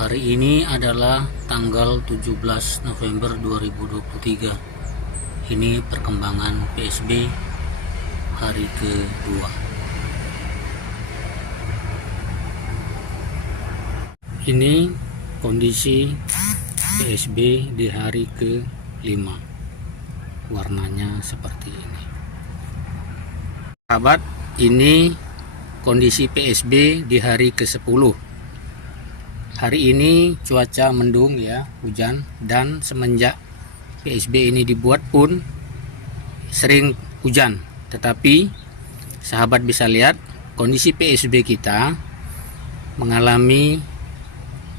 Hari ini adalah tanggal 17 November 2023. Ini perkembangan PSB hari kedua. Ini kondisi PSB di hari ke-5. Warnanya seperti ini. Sahabat, ini kondisi PSB di hari ke-10. Hari ini cuaca mendung ya, hujan, dan semenjak PSB ini dibuat pun sering hujan. Tetapi sahabat bisa lihat kondisi PSB kita mengalami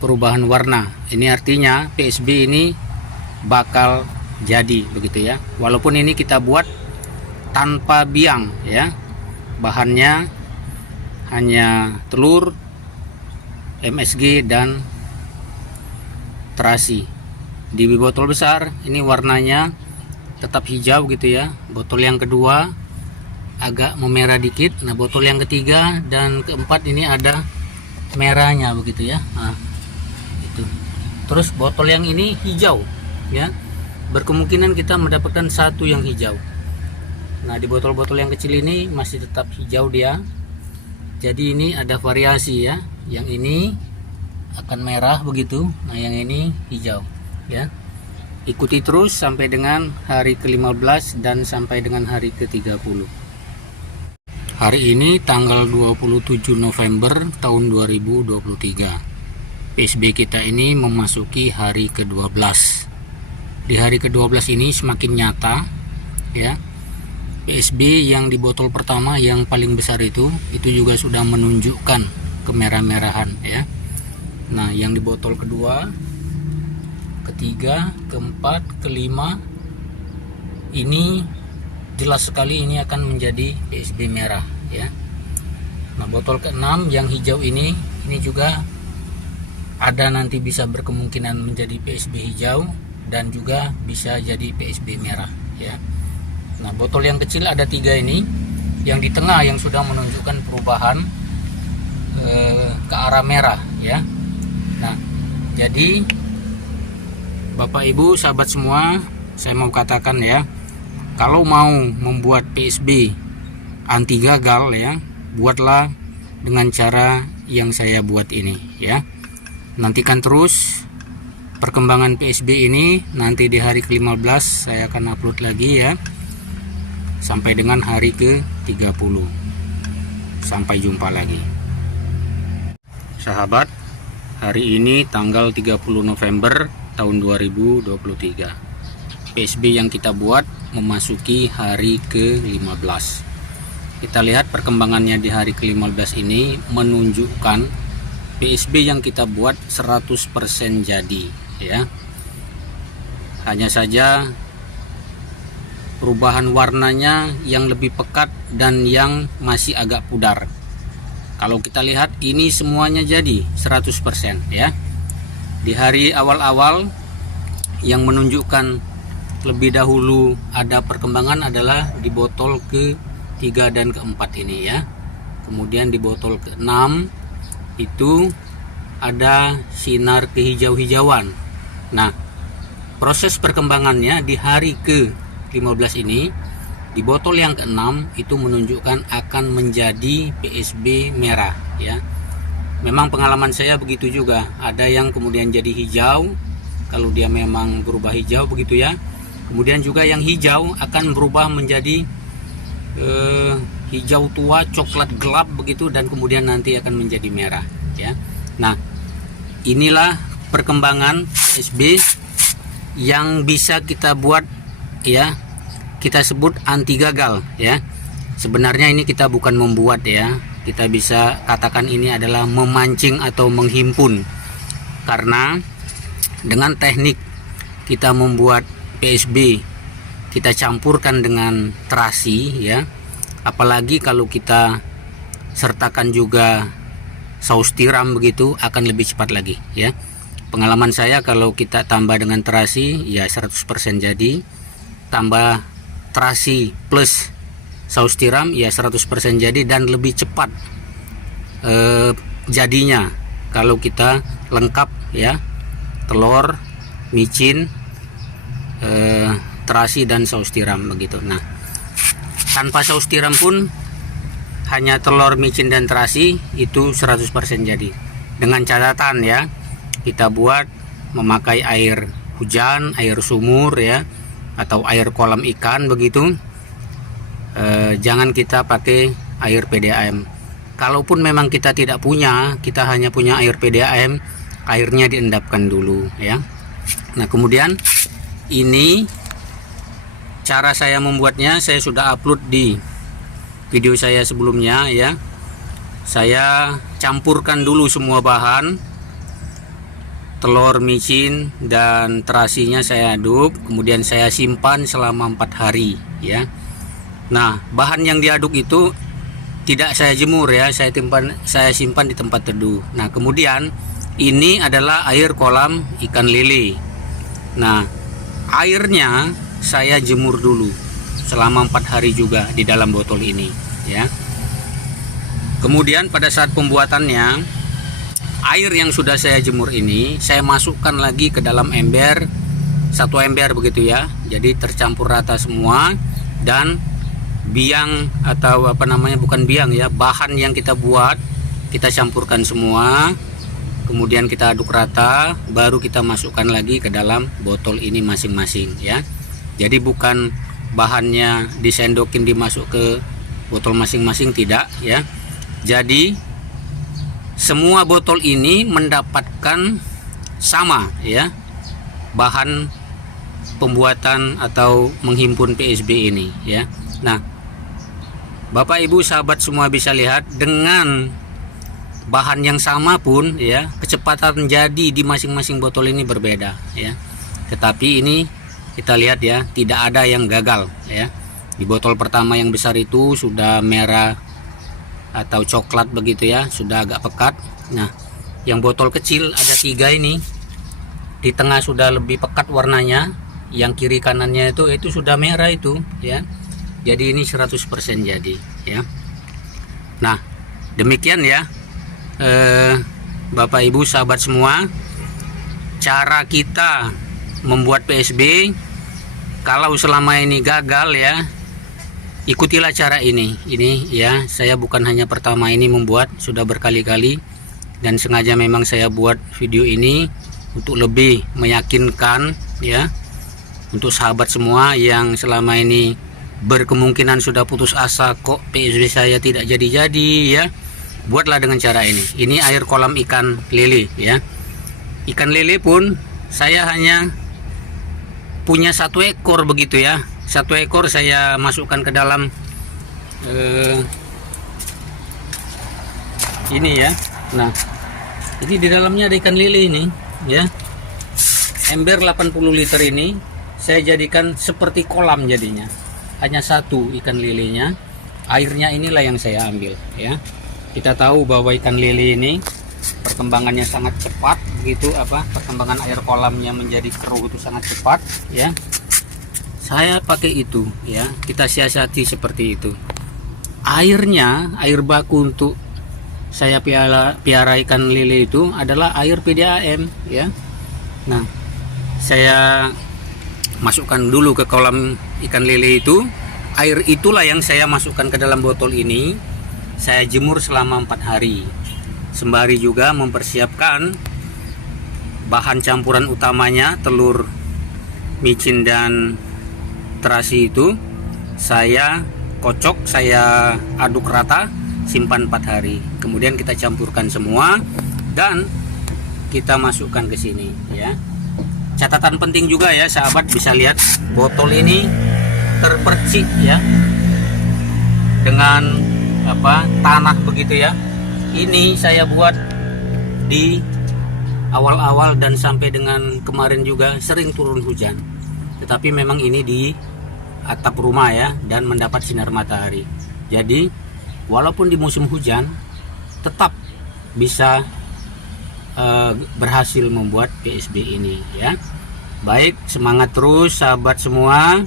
perubahan warna. Ini artinya PSB ini bakal jadi begitu ya. Walaupun ini kita buat tanpa biang ya. Bahannya hanya telur, MSG dan terasi. Di botol besar ini warnanya tetap hijau gitu ya. Botol yang kedua agak memerah dikit. Nah, botol yang ketiga dan keempat ini ada merahnya begitu ya. Nah, itu. Terus botol yang ini hijau ya. Berkemungkinan kita mendapatkan satu yang hijau. Nah, di botol-botol yang kecil ini masih tetap hijau dia. Jadi ini ada variasi ya. Yang ini akan merah begitu. Nah, yang ini hijau ya. Ikuti terus sampai dengan hari ke-15 dan sampai dengan hari ke-30. Hari ini tanggal 27 November tahun 2023. PSB kita ini memasuki hari ke-12. Di hari ke-12 ini semakin nyata ya. PSB yang di botol pertama yang paling besar itu juga sudah menunjukkan kemerah-merahan ya. Nah, yang di botol kedua, ketiga, keempat, kelima ini jelas sekali ini akan menjadi PSB merah ya. Nah, botol keenam yang hijau ini juga ada nanti bisa berkemungkinan menjadi PSB hijau dan juga bisa jadi PSB merah ya. Nah, botol yang kecil ada 3 ini, yang di tengah yang sudah menunjukkan perubahan ke arah merah ya. Nah, jadi Bapak Ibu sahabat semua, saya mau katakan ya, kalau mau membuat PSB anti gagal ya, buatlah dengan cara yang saya buat ini ya. Nantikan terus perkembangan PSB ini, nanti di hari ke-15 saya akan upload lagi ya, sampai dengan hari ke-30. Sampai jumpa lagi sahabat. Hari ini tanggal 30 November tahun 2023. PSB yang kita buat memasuki hari ke-15. Kita lihat perkembangannya di hari ke-15 ini menunjukkan PSB yang kita buat 100% jadi ya. Hanya saja perubahan warnanya yang lebih pekat dan yang masih agak pudar. Kalau kita lihat ini semuanya jadi 100% ya. Di hari awal-awal yang menunjukkan lebih dahulu ada perkembangan adalah di botol ke-3 dan ke-4 ini ya. Kemudian di botol ke-6 itu ada sinar kehijau-hijauan. Nah, proses perkembangannya di hari ke-15 ini, di botol yang ke-6 itu menunjukkan akan menjadi PSB merah ya. Memang pengalaman saya begitu juga. Ada yang kemudian jadi hijau kalau dia memang berubah hijau begitu ya. Kemudian juga yang hijau akan berubah menjadi hijau tua, coklat gelap begitu, dan kemudian nanti akan menjadi merah ya. Nah, inilah perkembangan PSB yang bisa kita buat ya. Kita sebut anti gagal ya. Sebenarnya ini kita bukan membuat ya. Kita bisa katakan ini adalah memancing atau menghimpun. Karena dengan teknik kita membuat PSB, kita campurkan dengan terasi ya. Apalagi kalau kita sertakan juga saus tiram begitu, akan lebih cepat lagi ya. Pengalaman saya kalau kita tambah dengan terasi ya 100% jadi. Tambah terasi plus saus tiram ya 100% jadi dan lebih cepat jadinya kalau kita lengkap ya, telur, micin, terasi dan saus tiram begitu. Nah, tanpa saus tiram pun hanya telur, micin dan terasi itu 100% jadi. Dengan catatan ya, kita buat memakai air hujan, air sumur ya, atau air kolam ikan begitu. Jangan kita pakai air PDAM. Kalaupun memang kita tidak punya, kita hanya punya air PDAM, airnya diendapkan dulu ya. Nah, kemudian ini cara saya membuatnya saya sudah upload di video saya sebelumnya ya. Saya campurkan dulu semua bahan, telur, micin dan terasinya saya aduk, kemudian saya simpan selama 4 hari ya. Nah, bahan yang diaduk itu tidak saya jemur ya, saya simpan di tempat teduh. Nah, kemudian ini adalah air kolam ikan lele. Nah, airnya saya jemur dulu selama 4 hari juga di dalam botol ini ya. Kemudian pada saat pembuatannya, air yang sudah saya jemur ini saya masukkan lagi ke dalam ember, 1 ember begitu ya. Jadi tercampur rata semua, dan biang atau apa namanya, bukan biang ya, bahan yang kita buat kita campurkan semua, kemudian kita aduk rata, baru kita masukkan lagi ke dalam botol ini masing-masing ya. Jadi bukan bahannya disendokin dimasuk ke botol masing-masing, tidak ya. Jadi semua botol ini mendapatkan sama ya bahan pembuatan atau menghimpun PSB ini ya. Nah, Bapak Ibu sahabat semua bisa lihat, dengan bahan yang sama pun ya, kecepatan jadi di masing-masing botol ini berbeda ya. Tetapi ini kita lihat ya, tidak ada yang gagal ya. Di botol pertama yang besar itu sudah merah atau coklat begitu ya, sudah agak pekat. Nah, yang botol kecil ada 3 ini, di tengah sudah lebih pekat warnanya, yang kiri kanannya itu sudah merah itu ya. Jadi ini 100% jadi ya. Nah, demikian ya Bapak Ibu sahabat semua, cara kita membuat PSB. Kalau selama ini gagal ya, ikutilah cara ini ya. Saya bukan hanya pertama ini membuat, sudah berkali-kali, dan sengaja memang saya buat video ini untuk lebih meyakinkan ya, untuk sahabat semua yang selama ini berkemungkinan sudah putus asa, kok PSB saya tidak jadi-jadi ya. Buatlah dengan cara ini. Ini air kolam ikan lele ya. Ikan lele pun saya hanya punya 1 ekor begitu ya. 1 ekor saya masukkan ke dalam ini ya. Nah, ini di dalamnya ada ikan lele ini ya. Ember 80 liter ini saya jadikan seperti kolam jadinya. Hanya 1 ikan lelenya. Airnya inilah yang saya ambil ya. Kita tahu bahwa ikan lele ini perkembangannya sangat cepat begitu, perkembangan air kolamnya menjadi keruh itu sangat cepat ya. Saya pakai itu ya, kita siasati seperti itu. Airnya, air baku untuk saya piara ikan lele itu adalah air PDAM ya. Nah, saya masukkan dulu ke kolam ikan lele itu. Air itulah yang saya masukkan ke dalam botol ini. Saya jemur selama 4 hari. Sembari juga mempersiapkan bahan campuran utamanya, telur, micin dan terasi itu saya kocok, saya aduk rata, simpan 4 hari. Kemudian kita campurkan semua dan kita masukkan ke sini ya. Catatan penting juga ya sahabat, bisa lihat botol ini terpercik ya dengan tanah begitu ya. Ini saya buat di awal-awal dan sampai dengan kemarin juga sering turun hujan. Tetapi memang ini di atap rumah ya, dan mendapat sinar matahari. Jadi walaupun di musim hujan tetap bisa berhasil membuat PSB ini ya. Baik, semangat terus sahabat semua.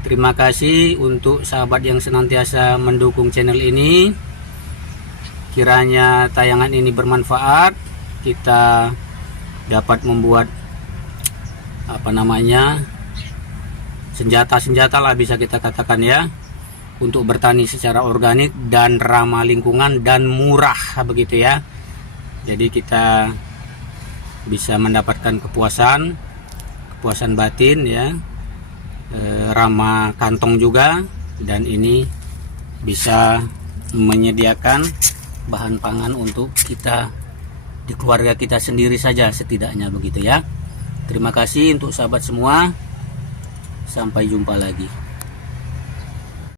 Terima kasih untuk sahabat yang senantiasa mendukung channel ini. Kiranya tayangan ini bermanfaat. Kita dapat membuat apa namanya, senjata-senjata lah bisa kita katakan ya, untuk bertani secara organik dan ramah lingkungan dan murah begitu ya. Jadi kita bisa mendapatkan kepuasan batin ya, ramah kantong juga, dan ini bisa menyediakan bahan pangan untuk kita di keluarga kita sendiri saja setidaknya begitu ya. Terima kasih untuk sahabat semua, sampai jumpa lagi.